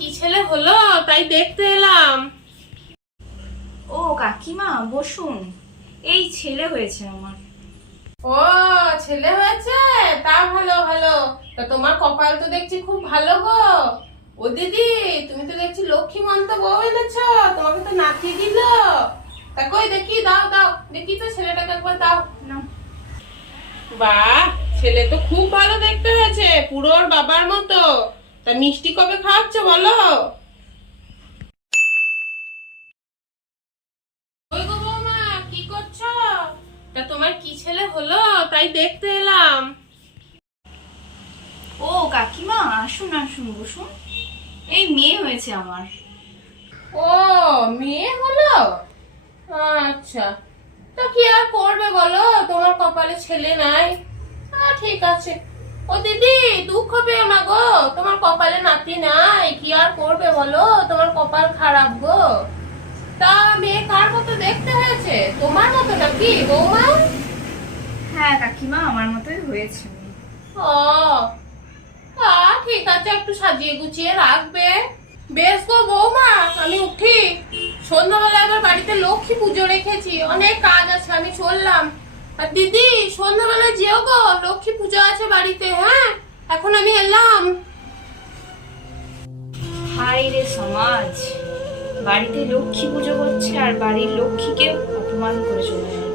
কি ছেলে হলো তাই দেখতে এলাম। ও কাকিমা বসুন, এই ছেলে হয়েছে আমার। ও ছেলে হয়েছে, তা ভালো ভালো। তা তোমার কপাল তো দেখছি খুব ভালো গো। ও দিদি, তুমি তো দেখছি লক্ষ্মীমন্ত বউ এনেছো, তোমাকে তো নাতি দিল। তা কই দেখি, দাও দাও দেখি তো ছেলেটাকে একবার দাও না। বাহ, ছেলে তো খুব ভালো দেখতে হয়েছে, পুরো ওর বাবার মতো। তা মিষ্টি কবে খাওয়াচ্ছ বলো? ওই গো বৌমা, কি করছো? তা তোমার কি ছেলে হলো তাই দেখতে এলাম। ও কাকিমা আসুন আসুন বসুন, এই মেয়ে হয়েছে আমার। ও মেয়ে হলো, আচ্ছা। তা কি আর করবে বলো, তোমার কপালে ছেলে নাই। ঠিক আছে। ও দিদি, দুঃখ পেও না গো, তোমার কপালে নাতি নাই, কি আর করবে বলো, তোমার কপাল খারাপ গো। তা মেয়ে কার মতো দেখতে হয়েছে, তোমার মতো নাকি বৌমা? হ্যাঁ কাকিমা আমার মতোই হয়েছে। ও ঠিক আছে, একটু সাজিয়ে গুছিয়ে রাখবে। বেশ গো বৌমা, আমি উঠি। সন্ধ্যাবেলা আবার বাড়িতে লক্ষ্মী পুজো রেখেছি, অনেক কাজ আছে, আমি চললাম। আর দিদি, সন্ধ্যাবেলা যেও গো, লক্ষ্মী পুজো আছে বাড়িতে। হ্যাঁ, এখন আমি এলাম। হাই রে সমাজ, বাড়িতে লক্ষ্মী পুজো করছে আর বাড়ির লক্ষ্মীকে অপমান করে চলে গেল।